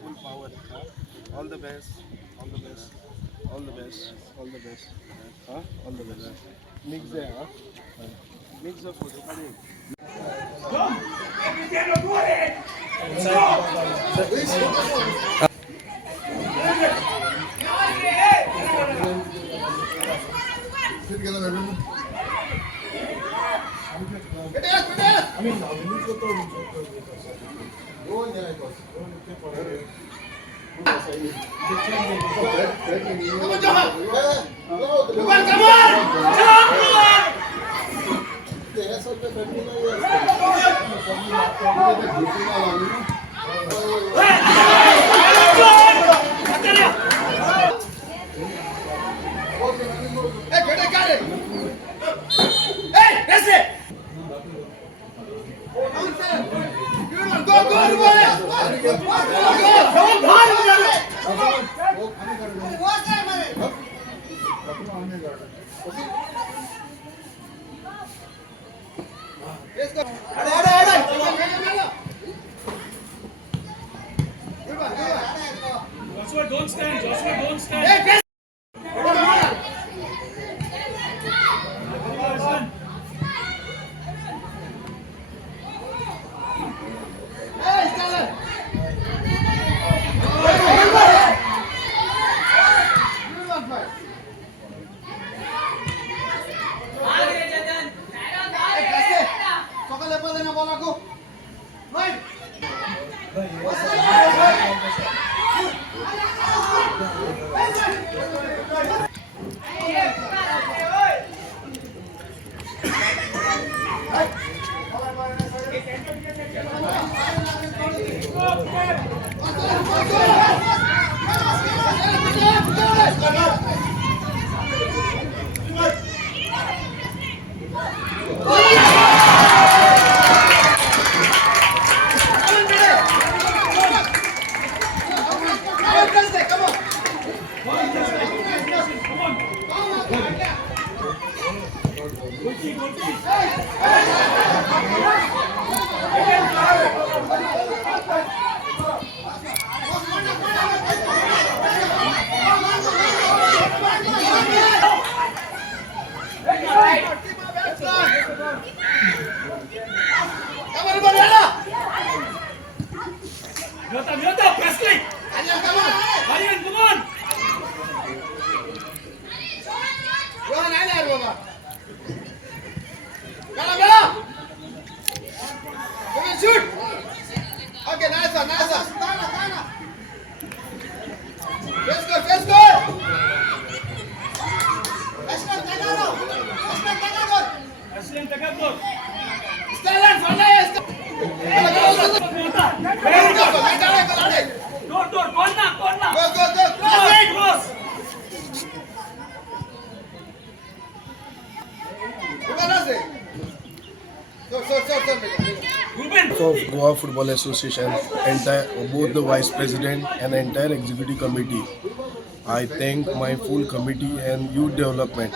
full power. All the best, all the best, all the best, all the best. All the best. Mix there, mix the food. Joshua, don't stand. Joshua, don't stand. Mjota, Presley! Aryan, come on! Shoot! Okay, nice one, nice one. Let's go, let's go! Aslan, tagad. Stellan, Fernandez! Door, corner. Go, go, go! Cross. Ruben. Of Goa Football Association, entire both the vice president and entire executive committee. I thank my full committee and youth development.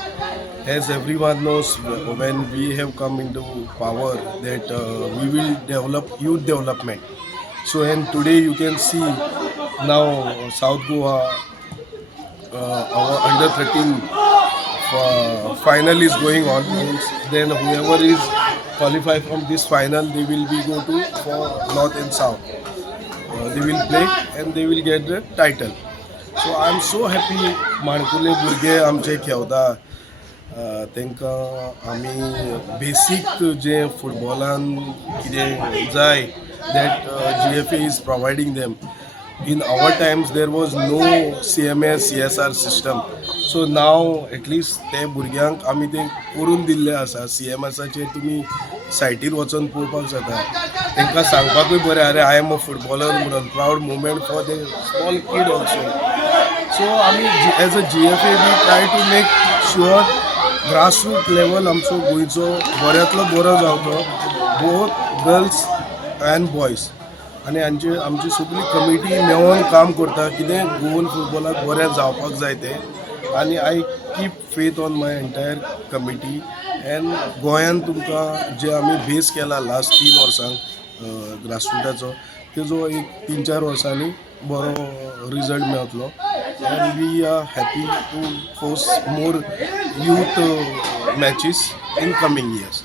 As everyone knows, when we have come into power, that we will develop youth development. So, and today you can see now South Goa, our under 13 final is going on. Then whoever is qualified from this final, they will be go to for North and South. They will play and they will get the title. So I am so happy. माणकुले भुरगे आमचे खेळता तांकां आमी बेसीक जे फुटबॉलान कितें जाय that GFA is providing them. In our times there was no CMS CSR system. So now at least ते भुरग्यांक आमी ते करून दिल्ले आसा. CMSाचेर तुमी सायटीर वचून पळोवपाक जाता. तांकां सांगपाकूय बरें अरे आय एम अ फुटबॉलर म्हणून proud movement for the small kid also. So as a GFA we try to make sure grassroots level आमचो गोंयचो बऱ्यांतलो बरो जावचो, both girls and boys. आनी आमची सगळी कमिटी मेळून काम करता कितें गोवन फुटबॉलाक बरें जावपाक जाय तें. आनी I keep faith on my entire committee. And गोंयान तुमकां जे आमी बेस केला लास्ट 3 वर्सांक ग्रासरूटाचो, तेजो एक 3-4 वर्सांनी बरो रिजल्ट मेळटलो and we are happy to host more youth matches in coming years.